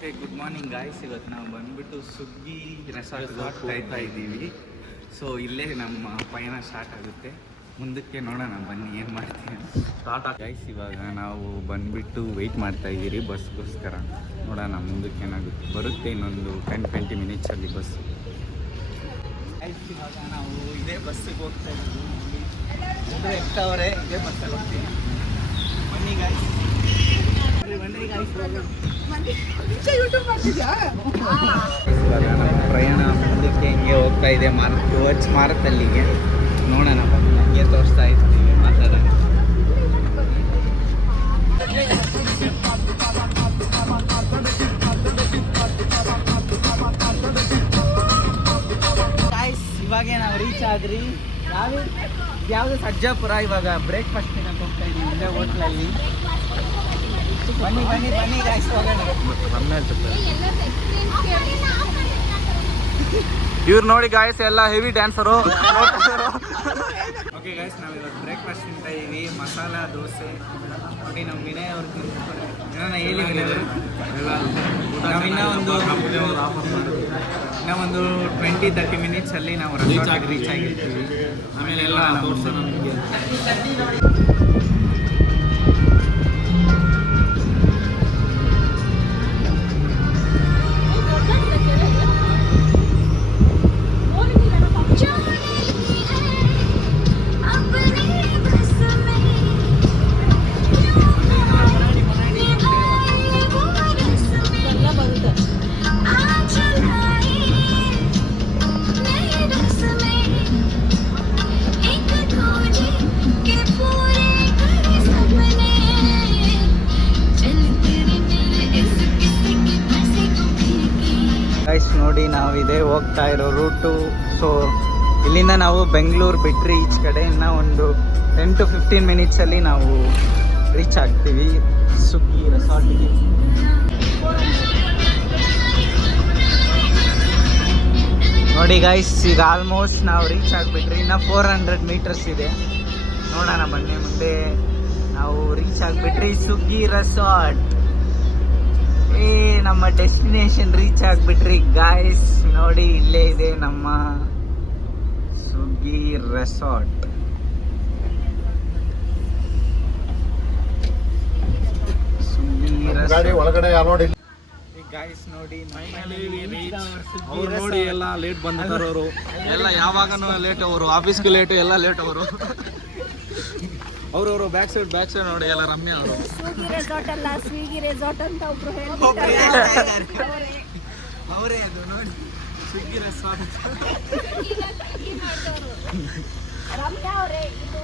Good morning guys. ಇವತ್ತು ನಾವು ಬಂದ್ಬಿಟ್ಟು ಸುಗ್ಗಿ ರೆಸಾರ್ಟ್ಗೆ ಕಾಯ್ತಾ ಇದ್ದೀವಿ. ಸೊ ಇಲ್ಲೇ ನಮ್ಮ ಪಯಣ ಸ್ಟಾರ್ಟ್ ಆಗುತ್ತೆ. ಮುಂದಕ್ಕೆ ನೋಡೋಣ ಬನ್ನಿ ಏನು ಮಾಡ್ತೀವಿ ಸ್ಟಾರ್ಟ್ ಗಾಯ್ಸ್. ಇವಾಗ ನಾವು ಬಂದುಬಿಟ್ಟು ವೆಯ್ಟ್ ಮಾಡ್ತಾ ಇದ್ದೀರಿ ಬಸ್ಗೋಸ್ಕರ. ನೋಡೋಣ ಮುಂದಕ್ಕೆ ಏನಾಗುತ್ತೆ. ಬರುತ್ತೆ ಇನ್ನೊಂದು 10-20 ಮಿನಿಟ್ಸಲ್ಲಿ ಬಸ್ಸು. ಗಾಯ್ಸ್ ಇವಾಗ ನಾವು ಇದೇ ಬಸ್ಸಿಗೆ ಹೋಗ್ತಾ ಇದ್ದೀವಿ. ಅಂದರೆ ಎಕ್ತವರೆ ಇದೇ ಬಸ್ಸಲ್ಲಿ ಹೋಗ್ತೀವಿ. ಬನ್ನಿ ಗಾಯ್ಸ್, ಬನ್ನಿ ಗಾಯ್ಸ್. ಇವಾಗ ನಮ್ಮ ಪ್ರಯಾಣ ಮುಂದಕ್ಕೆ ಹಿಂಗೆ ಹೋಗ್ತಾ ಇದೆ ಟುವರ್ಡ್ಸ್ ಮಾರತಲ್ಲಿಗೆ. ನೋಡೋಣ ಬನ್ನಿ, ಹಂಗೆ ತೋರಿಸ್ತಾ ಇರ್ತೀವಿ ಮಾತಾಡೋಣ. ಇವಾಗೇ ನಾವು ರೀಚ್ ಆದ್ರಿ. ಯಾವುದು ಸರ್ಜಾಪುರ. ಇವಾಗ ಬ್ರೇಕ್ಫಾಸ್ಟ್ ತಿನ್ನಕ್ಕೆ ಹೋಗ್ತಾ ಇದ್ದೀವಿ ಇಲ್ಲೇ ಹೋಟ್ಲಲ್ಲಿ. ಬನ್ನಿ ಬನ್ನಿ ಬನ್ನಿ ಗಾಯ್ಸ್, ಹೋಗೋಣ. ಇವ್ರು ನೋಡಿ ಗಾಯ್ಸ್ ಎಲ್ಲ ಹೆವಿ ಡ್ಯಾನ್ಸರು. ಓಕೆ ಗಾಯ್ಸ್, ನಾವು ಇವಾಗ ಬ್ರೇಕ್ಫಾಸ್ಟ್ ತಿಂತಾ ಇದ್ದೀವಿ. ಮಸಾಲ ದೋಸೆ ನೋಡಿ. ನಮ್ಮ ವಿನಯ್ ಅವ್ರು ಹೇಳಿ ಇನ್ನೂ ಒಂದು 20-30 ಮಿನಿಟ್ಸಲ್ಲಿ ನಾವು ರೀಚ್ ಆಗಿರ್ತೀವಿ. ಆಮೇಲೆ ಎಲ್ಲ ನಮಗೆ ನೋಡಿ. ನಾವು ಇದೇ ಹೋಗ್ತಾ ಇರೋ ರೂಟು. ಸೊ ಇಲ್ಲಿಂದ ನಾವು ಬೆಂಗಳೂರು ಬಿಟ್ಟರೆ ಈಚ್ ಕಡೆ ಇನ್ನು ಒಂದು 10-15 ಮಿನಿಟ್ಸಲ್ಲಿ ನಾವು ರೀಚ್ ಆಗ್ತೀವಿ ಸುಗ್ಗಿ ರೆಸಾರ್ಟಿಗೆ. ನೋಡಿ ಗೈಸ್, ಈಗ ಆಲ್ಮೋಸ್ಟ್ ನಾವು ರೀಚ್ ಆಗಿಬಿಟ್ರಿ. ಇನ್ನು 400 ಮೀಟರ್ಸ್ ಇದೆ. ನೋಡೋಣ ಬನ್ನಿ, ಮುಂದೆ ನಾವು ರೀಚ್ ಆಗಿಬಿಟ್ರಿ ಸುಗ್ಗಿ ರೆಸಾರ್ಟ್. ನಮ್ಮ ಡೆಸ್ಟಿನೇಷನ್ ರೀಚ್ ಆಗಿಬಿಟ್ರಿ ಗಾಯ್ಸ್. ನೋಡಿ ಇಲ್ಲೇ ಇದೆ ನಮ್ಮ ಸುಗ್ಗಿ ರೆಸಾರ್ಟ್. ಗಾಯ್ಸ್ ನೋಡಿ, ಅವ್ರು ನೋಡಿ ಎಲ್ಲ ಲೇಟ್ ಬಂದಿದ್ದಾರೆ. ಅವರು ಎಲ್ಲ ಯಾವಾಗನೂ ಲೇಟ್, ಅವರು ಆಫೀಸ್ಗೆ ಲೇಟು, ಎಲ್ಲ ಲೇಟ್ ಅವರು. ಅವ್ರವರು ಬ್ಯಾಕ್ ಸೈಡ್ ನೋಡಿ ಎಲ್ಲ ರಮ್ಯಾ ಅವರು. ಸ್ವಿಗ್ಗಿ ರೆಸಾರ್ಟ್ ಅಲ್ಲ, ಸ್ವಿಗ್ಗಿ ರೆಸಾರ್ಟ್ ಅಂತ ಒಬ್ರು ಅವರೇ ಅದು ನೋಡಿ, ಸ್ವಿಗ್ಗಿ ರೆಸಾರ್ಟ್. ರಮ್ಯಾ ಅವರೇ ಇದು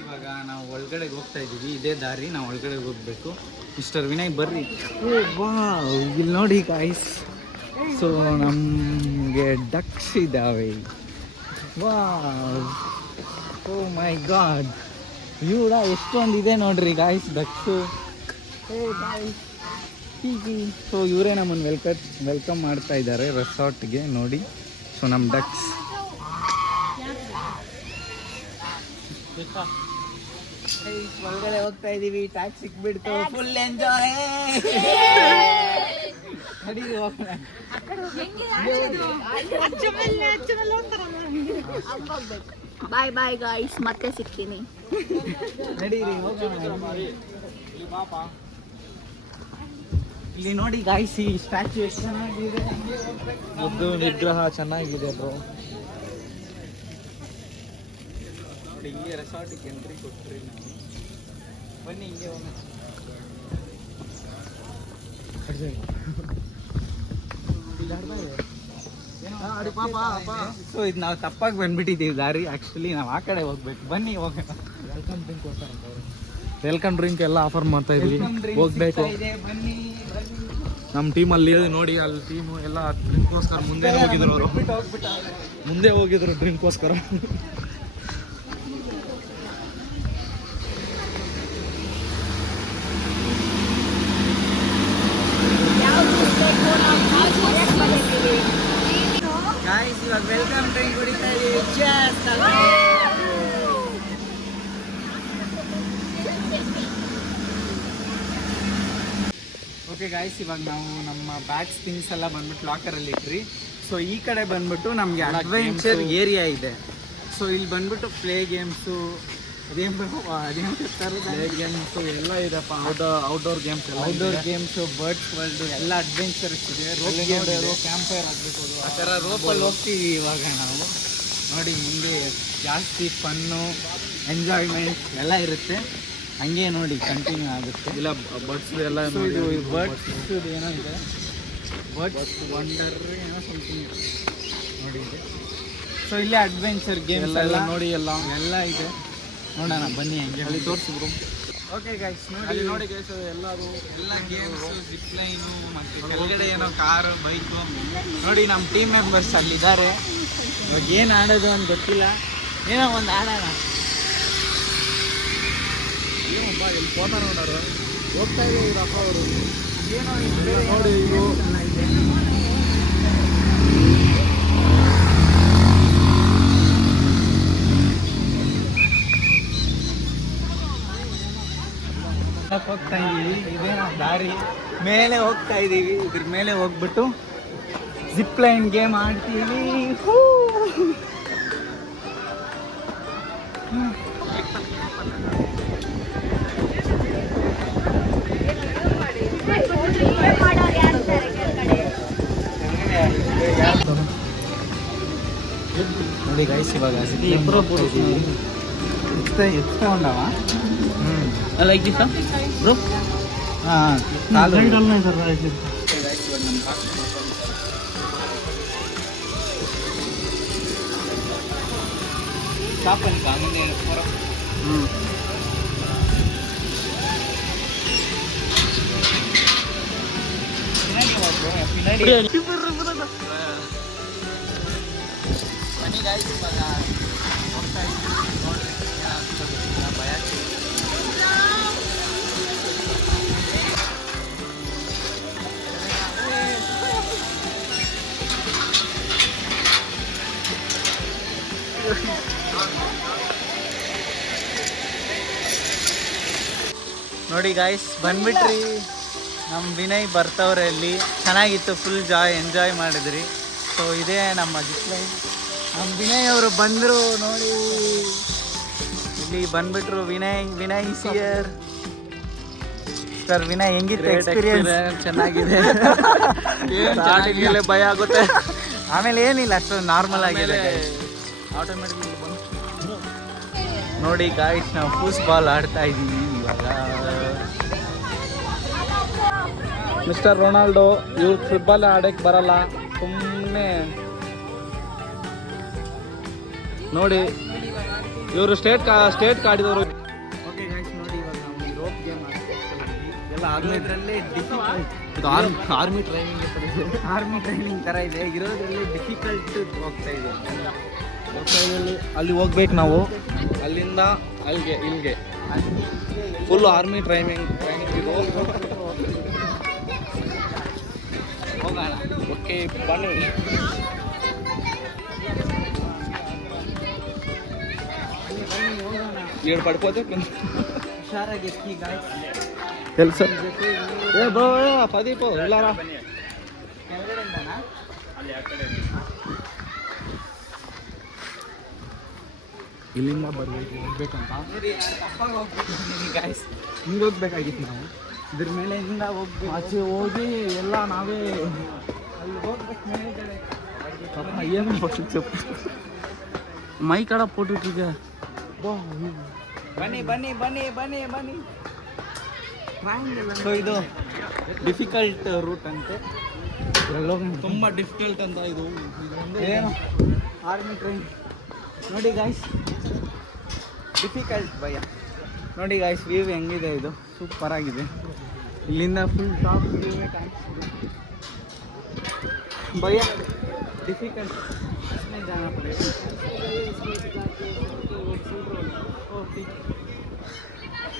ಇವಾಗ ನಾವು ಒಳಗಡೆ ಹೋಗ್ತಾ ಇದ್ದೀವಿ. ಇದೇ ದಾರಿ, ನಾವು ಒಳಗಡೆ ಹೋಗ್ಬೇಕು. ಮಿಸ್ಟರ್ ವಿನಯ್ ಬರ್ರಿ. ಇಲ್ಲಿ ನೋಡಿ ಗಾಯ್ಸ್. ಸೊ ನಮಗೆ ಡಕ್ಸ್ ಇದ್ದಾವೆ. ಓ ಮೈ ಗಾಡ್, ಇವಡ ಎಷ್ಟೊಂದಿದೆ ನೋಡ್ರಿ ಗಾಯ್ಸ್ ಡಕ್ಸು. ಸೊ ಇವರೇ ನಮ್ಮನ್ನು ವೆಲ್ಕಮ್ ಮಾಡ್ತಾ ಇದ್ದಾರೆ ರೆಸಾರ್ಟ್ಗೆ ನೋಡಿ. ಸೊ ನಮ್ಮ ಡಕ್ಸ್ ಒಳಗಡೆ ಹೋಗ್ತಾ ಇದೀವಿ. ಟ್ಯಾಕ್ಸ್ ಸಿಕ್ಬಿಡ್ತು, full enjoy. Bye bye guys, ಮತ್ತೆ ಸಿಗ್ತೀನಿ. ನಡೀರಿ ಇಲ್ಲಿ ನೋಡಿ ಗಾಯ್ಸ್, ಈ ಸ್ಟ್ಯಾಚ್ಯೂ ಎಷ್ಟು ಚೆನ್ನಾಗಿದೆ. ಬುದ್ಧ ವಿಗ್ರಹ ಚೆನ್ನಾಗಿದೆ ಬ್ರೋ. ನೋಡಿ ಹಿಂಗೆ ರೆಸಾರ್ಟಿಗೆ ಎಂಟ್ರಿ ಕೊಟ್ರಿ ನಾವು. ಬನ್ನಿ ಹಿಂಗೆ ಹೋಗೋಣ. ಸೊ ಇದು ನಾವು ತಪ್ಪಾಗಿ ಬಂದ್ಬಿಟ್ಟಿದ್ದೀವಿ ದಾರಿ. ಆ್ಯಕ್ಚುಲಿ ನಾವು ಆ ಕಡೆ ಹೋಗ್ಬೇಕು. ಬನ್ನಿ ಹೋಗೋಣ. ವೆಲ್ಕಮ್ ಡ್ರಿಂಕ್ ಎಲ್ಲ ಆಫರ್ ಮಾಡ್ತಾ ಇದ್ವಿ, ಹೋಗ್ಬೇಕು. ಬನ್ನಿ ನಮ್ಮ ಟೀಮಲ್ಲಿ ನೋಡಿ, ಅಲ್ಲಿ ಟೀಮು ಎಲ್ಲ ಡ್ರಿಂಕ್ಗೋಸ್ಕರ ಮುಂದೆ ಹೋಗಿದ್ರು. ಅವರು ಮುಂದೆ ಹೋಗಿದ್ರು ಡ್ರಿಂಕ್ಗೋಸ್ಕರ. ಇವಾಗ ವೆಲ್ಕಮ್ ಡ್ರಿಂಕ್ ಕುಡಿತಾ ಇದೀವಿ. ಓಕೆ ಗಾಯ್ಸ್, ಇವಾಗ ನಾವು ನಮ್ಮ ಬ್ಯಾಗ್ಸ್ ಥಿಂಗ್ಸ್ ಎಲ್ಲ ಬಂದ್ಬಿಟ್ಟು ಲಾಕರಲ್ಲಿ ಇಟ್ರಿ. ಸೊ ಈ ಕಡೆ ಬಂದ್ಬಿಟ್ಟು ನಮಗೆ ಅಡ್ವೆಂಚರ್ ಏರಿಯಾ ಇದೆ. ಸೊ ಇಲ್ಲಿ ಬಂದ್ಬಿಟ್ಟು ಪ್ಲೇ ಗೇಮ್ಸು, ಗೇಮ್ಸು ಎಲ್ಲ ಇದೆಪ್ಪ. ಔಟ್ಡೋರ್ ಗೇಮ್ಸು, ಬರ್ಡ್ಸ್ ವರ್ಲ್ಡ್ ಎಲ್ಲ ಅಡ್ವೆಂಚರ್ಸ್ ಇದೆ. ಕ್ಯಾಂಪ್ ಫೈರ್ ಆಗಬೇಕು, ಆ ಥರ ರೋಪಲ್ಲಿ ಹೋಗ್ತೀವಿ ಇವಾಗ ನಾವು. ನೋಡಿ ಮುಂದೆ ಜಾಸ್ತಿ ಫನ್ನು, ಎಂಜಾಯ್ಮೆಂಟ್ ಎಲ್ಲ ಇರುತ್ತೆ. ಹಂಗೆ ನೋಡಿ ಕಂಟಿನ್ಯೂ ಆಗುತ್ತೆ. ಇಲ್ಲ ಬರ್ಡ್ಸ್ ಎಲ್ಲ ಬರ್ಡ್ಸ್ ಏನೋ ಇದೆ, ಬರ್ಡ್ಸ್ ವಂಡರ್ ಏನೋ ಸಮಥಿಂಗ್ ನೋಡಿ ಇದೆ. ಸೊ ಇಲ್ಲೇ ಅಡ್ವೆಂಚರ್ ಗೇಮ್ಸ್ ಎಲ್ಲ ನೋಡಿ ಎಲ್ಲ ಇದೆ. ನೋಡೋಣ ಬನ್ನಿ, ಹಂಗೆ ಅಲ್ಲಿ ತೋರಿಸಿದ್ರು. ಓಕೆ ಗೈಸ್, ಅಲ್ಲಿ ನೋಡಿ ಗೈಸ್ ಎಲ್ಲ ಗೇಮ್ಸು, ಜಿಪ್ ಲೈನು, ಮತ್ತು ಕೆಳಗಡೆ ಏನೋ ಕಾರು, ಬೈಕು. ನೋಡಿ ನಮ್ಮ ಟೀಮ್ ಮೆಂಬರ್ಸ್ ಅಲ್ಲಿದ್ದಾರೆ. ಇವಾಗ ಏನು ಆಡೋದು ಅಂತ ಗೊತ್ತಿಲ್ಲ, ಏನೋ ಒಂದು ಆಡೋಣ. ಇಲ್ಲಿ ಫೋಟೋ ನೋಡೋರು ಹೋಗ್ತಾ ಇದ್ದೀವಿ ಅಪ್ಪ ಅವರು. ಏನೋ ನೋಡಿ ಇದು ಹೋಗ್ತಾ ಇದ್ದೀವಿ. ಇದೇ ದಾರಿ ಮೇಲೆ ಹೋಗ್ತಾ ಇದ್ದೀವಿ. ಇದ್ರ ಮೇಲೆ ಹೋಗ್ಬಿಟ್ಟು ಜಿಪ್ ಲೈನ್ ಗೇಮ್ ಆಡ್ತೀವಿ. ನೋಡಿ ಗೈಸ್, ಇವಾಗ ಎತ್ಕೊಂಡವ. Like this bro. ಹಾಂ, ಕಾಪನ್ ಕಾಮನ್ ಬನ್ನಿ ಗಾಯ್ಸ್, ಇವಾಗ ಹೋಗ್ತಾ ಇದ್ದೀವಿ. ನೋಡ್ರಿ ಭಯ. ನೋಡಿ ಗಾಯ್ಸ್, ಬಂದ್ಬಿಟ್ರಿ. ನಮ್ಮ ವಿನಯ್ ಬರ್ತವ್ರೆ ಇಲ್ಲಿ. ಚೆನ್ನಾಗಿತ್ತು, ಫುಲ್ ಎಂಜಾಯ್ ಮಾಡಿದ್ರಿ. ಸೊ ಇದೇ ನಮ್ಮ ಜಿಪ್ ಲೈನ್. ನಮ್ಮ ವಿನಯ್ ಅವರು ಬಂದರು ನೋಡಿ, ಇಲ್ಲಿ ಬಂದ್ಬಿಟ್ರು. ವಿನಯ್ ಸಿಯರ್ ಸರ್. ವಿನಯ್ ಹೆಂಗಿತ್ತು ಎಕ್ಸ್ಪೀರಿಯನ್ಸ್? ಚೆನ್ನಾಗಿದೆ. ಭಯ ಆಗುತ್ತೆ, ಆಮೇಲೆ ಏನಿಲ್ಲ, ಅಷ್ಟು ನಾರ್ಮಲ್ ಆಗಿದೆ. ಆಟೋಮೆಟಿಕ್ ನೋಡಿ ಗಾಯ್ಸ್, ನಾವು ಫೂಟ್ಬಾಲ್ ಆಡ್ತಾ ಇದ್ದೀವಿ ಇವಾಗ. ಮಿಸ್ಟರ್ ರೊನಾಲ್ಡೋ ಇವ್ರು ಫುಟ್ಬಾಲ್ ಆಡಕ್ಕೆ ಬರಲ್ಲ, ಸುಮ್ಮನೆ ನೋಡಿ ಇವರು ಸ್ಟೇಟ್ ಆಡಿದವರು. ಓಕೆ ಗೈಸ್, ನೋಡಿ ಇವಾಗ ನಾವು ಈ ರೋಪ್ ಗೇಮ್ ಆಡ್ತಾ ಇದ್ದೀವಿ. ಎಲ್ಲ ಆಗೋದ್ರಲ್ಲೇ ಡಿಫಿಕಲ್ಟ್. ಇದು ಆರ್ಮಿ ಟ್ರೈನಿಂಗ್ ಥರ ಇದೆ. ಇರೋದ್ರಲ್ಲಿ ಡಿಫಿಕಲ್ಟ್ ಹೋಗ್ತಾ ಇದೆ. ಅಲ್ಲಿ ಹೋಗ್ಬೇಕು ನಾವು, ಅಲ್ಲಿಂದ ಇಲ್ಲಿಗೆ ಫುಲ್ ಆರ್ಮಿ ಟ್ರೈನಿಂಗ್ ಇದು. ಹೋಗೋಣ. ಓಕೆ ಬನ್ನಿ. ಏಳು ಪಡ್ಕೋದೆ ಹುಷಾರಾಗಿ ಎತ್ತಿ ಗಾಯ್ಸ್. ಕೆಲಸ ಏ ಬ್ರೋ, ಪ್ರದೀಪ್ ಎಲ್ಲಾರ ಕೆಳಗಡೆಯಿಂದನಾ? ಇಲ್ಲಿಂದ ಹೋಗ್ಬೇಕಂತ ತಪ್ಪಾಗಿ ಹೋಗ್ಬೇಕು ಗಾಯ್ಸ್. ಹಿಂಗೆ ಹೋಗ್ಬೇಕಾಗಿತ್ತು ನಾವು. ಇದ್ರ ಮೇಲೆ ಹಿಂದ ಹೋಗ್ಬೇಕು. ಆಚೆ ಹೋಗಿ ಎಲ್ಲ ನಾವೇ ಅಲ್ಲಿ ಹೋಗ್ಬೇಕು ಮೇಲ್ಗಡೆ. ಏನು చెప్పు ಮೈ ಕಡ ಪೋಟಿಟ್ಟಿದೆ. ಬನ್ನಿ ಬನ್ನಿ ಬನ್ನಿ ಬನ್ನಿ ಬನ್ನಿ. ಸೊ ಇದು ಡಿಫಿಕಲ್ಟ್ ರೂಟ್ ಅಂತೆ. ತುಂಬ ಡಿಫಿಕಲ್ಟ್ ಅಂತ ಇದು. ಏನು ಆರ್ಮಿ ಟ್ರೈನ್ ನೋಡಿ ಗಾಯ್ಸ್, ಡಿಫಿಕಲ್ಟ್ ಭಯ. ನೋಡಿ ಗಾಯ್ಸ್, ವ್ಯೂ ಹೆಂಗಿದೆ, ಇದು ಸೂಪರ್ ಆಗಿದೆ. ಇಲ್ಲಿಂದ ಫುಲ್ ಟಾಪ್ ವ್ಯೂವೇ ಕಾಣಿಸ್ತಿದೆ. ಭಯ ಡಿಫಿಕಲ್ಟ್. ಜಾನ ಪಡೇगा.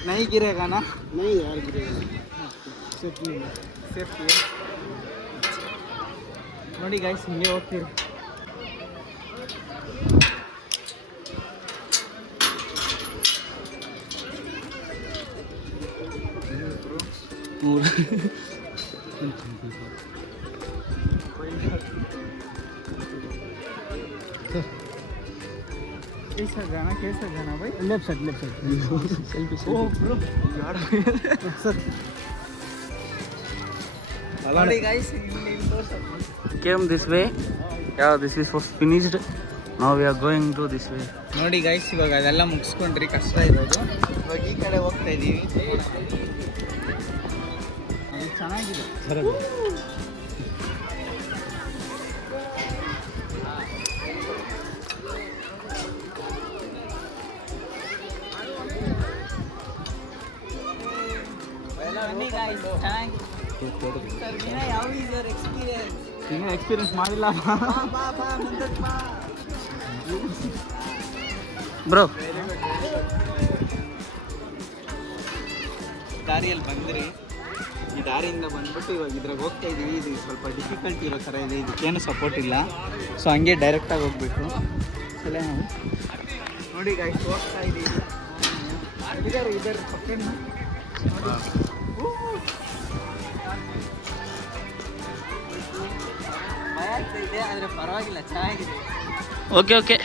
नहीं गिरेगा ना? नहीं यार, गिरेगा. ಸೇಫ್ಟಿ ನೋಡಿ ಗಾಯ್ಸ್, ಹಿಂಗೆ ಹೋಗ್ತೀರಿ. कैसा जाना भाई लेफ्ट साइड सेल्फी ओ ब्रो ನೋಡಿ ಗೈಸ್ ಇಲ್ಲಿ ತೋರ್ಸಪ್ಪ Came this way. Yeah, this is was finished. Now we are going to this way. ನೋಡಿ ಗೈಸ್ ಇವಾಗ ಅದೆಲ್ಲ ಮುಗಿಸ್ಕೊಂಡ್ರಿ ಕಷ್ಟ ಇರೋದು ಇವಾಗ ಈ ಕಡೆ ಹೋಗ್ತಾ ಇದೀವಿ ಅದು ಚೆನ್ನಾಗಿದೆ ಬನ್ನಿ guys, ಚೆನ್ನಾಗಿ Sir, Vinay, how is your experience? ಇನ್ನೂ ಎಕ್ಸ್ಪೀರಿಯನ್ಸ್ ಮಾಡಿಲ್ಲ ಬಾ ಮುಂದಕ್ಕೆ ಬಾ Bro, ದಾರಿಯಲ್ಲಿ ಬಂದ್ರಿ ಈ ದಾರಿಯಿಂದ ಬಂದ್ಬಿಟ್ಟು ಇವಾಗ ಇದ್ರಾಗ ಹೋಗ್ತಾ ಇದೀವಿ ಇದು ಸ್ವಲ್ಪ ಡಿಫಿಕಲ್ಟ್ ಇರೋ ಥರ ಇದೆ ಇದಕ್ಕೇನು ಸಪೋರ್ಟ್ ಇಲ್ಲ ಸೊ ಹಂಗೆ ಡೈರೆಕ್ಟಾಗಿ ಹೋಗ್ಬೇಕು ಸಲ ನಾವು ನೋಡಿ ಗಾಯ್ಸ್ ಹೋಗ್ತಾ ಇದೀವಿ ಇದರ ಪಕ್ಕನ ಭಯ ಆಗ್ತಾ ಇದೆ ಆದರೆ ಪರವಾಗಿಲ್ಲ ಚೆನ್ನಾಗಿದೆ okay.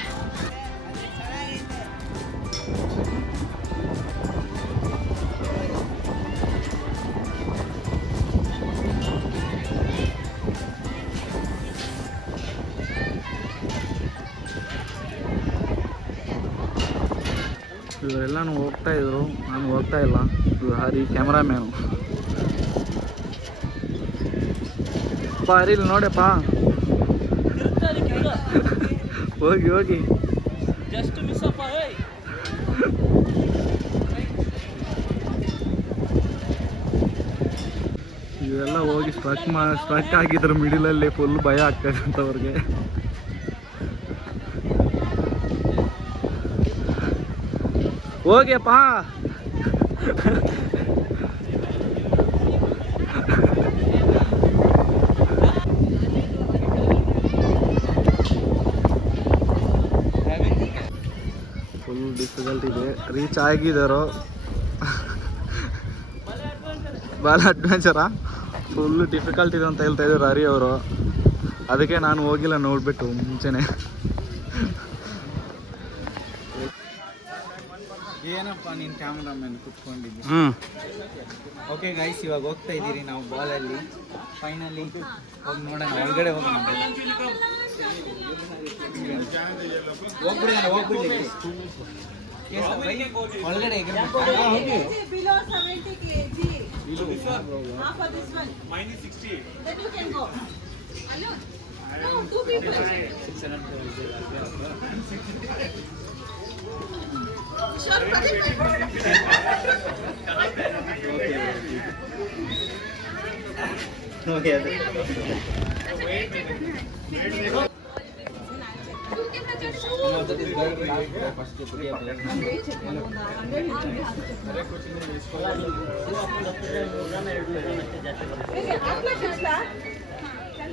ಇವರೆಲ್ಲನೂ ಹೋಗ್ತಾ ಇದ್ರು, ನಾನು ಹೋಗ್ತಾ ಇಲ್ಲ. ಇದು ಹರಿ ಕ್ಯಾಮ್ರಾಮ್ಯಾನು. ಹರಿ ಇಲ್ಲಿ ನೋಡಪ್ಪ, ಹೋಗಿ ಇವೆಲ್ಲ ಹೋಗಿ ಸ್ಟ್ರಕ್ ಆಗಿದ್ರು ಮಿಡಿಲಲ್ಲಿ. ಫುಲ್ ಭಯ ಆಗ್ತದೆ ಅಂತ ಅವ್ರಿಗೆ. ಹೋಗ್ಯಪ್ಪ ಫುಲ್ ಡಿಫಿಕಲ್ಟ್ ಇದೆ. ರೀಚ್ ಆಗಿದ್ದಾರೋ ಭಾಳ ಅಡ್ವೆಂಚರಾ, ಫುಲ್ ಡಿಫಿಕಲ್ಟ್ ಇದೆ ಅಂತ ಹೇಳ್ತಾ ಇದ್ದಾರೆ ಹರಿ ಅವರು. ಅದಕ್ಕೆ ನಾನು ಹೋಗಿಲ್ಲ ನೋಡ್ಬಿಟ್ಟು ಮುಂಚೆನೆ. ಏನಪ್ಪ ನೀನು ಕ್ಯಾಮ್ರಾಮನ್ ಕುತ್ಕೊಂಡಿದ್ದೆ. ಓಕೆ ಗೈಸ್, ಇವಾಗ ಹೋಗ್ತಾ ಇದ್ದೀರಿ ನಾವು ಬಾಲಲ್ಲಿ. ಫೈನಲಿ ಹೋಗಿ ನೋಡೋಣ, ಒಳಗಡೆ ಹೋಗೋಣ. ಹೋಗ್ಬಿಡಿ ಒಳಗಡೆ below 70 kg. For this one. Mine is 60. Then you can go. Alone? No, 2 people. Sure, Okay.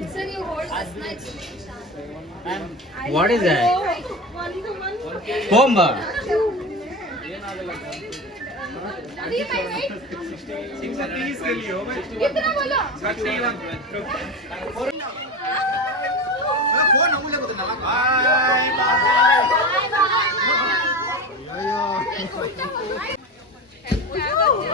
Sir, you hold this night. What is that? 1 to 1. Bomba. 3 by 8. कितना बोलो? फोन अमूल्य को देना. Bye bye.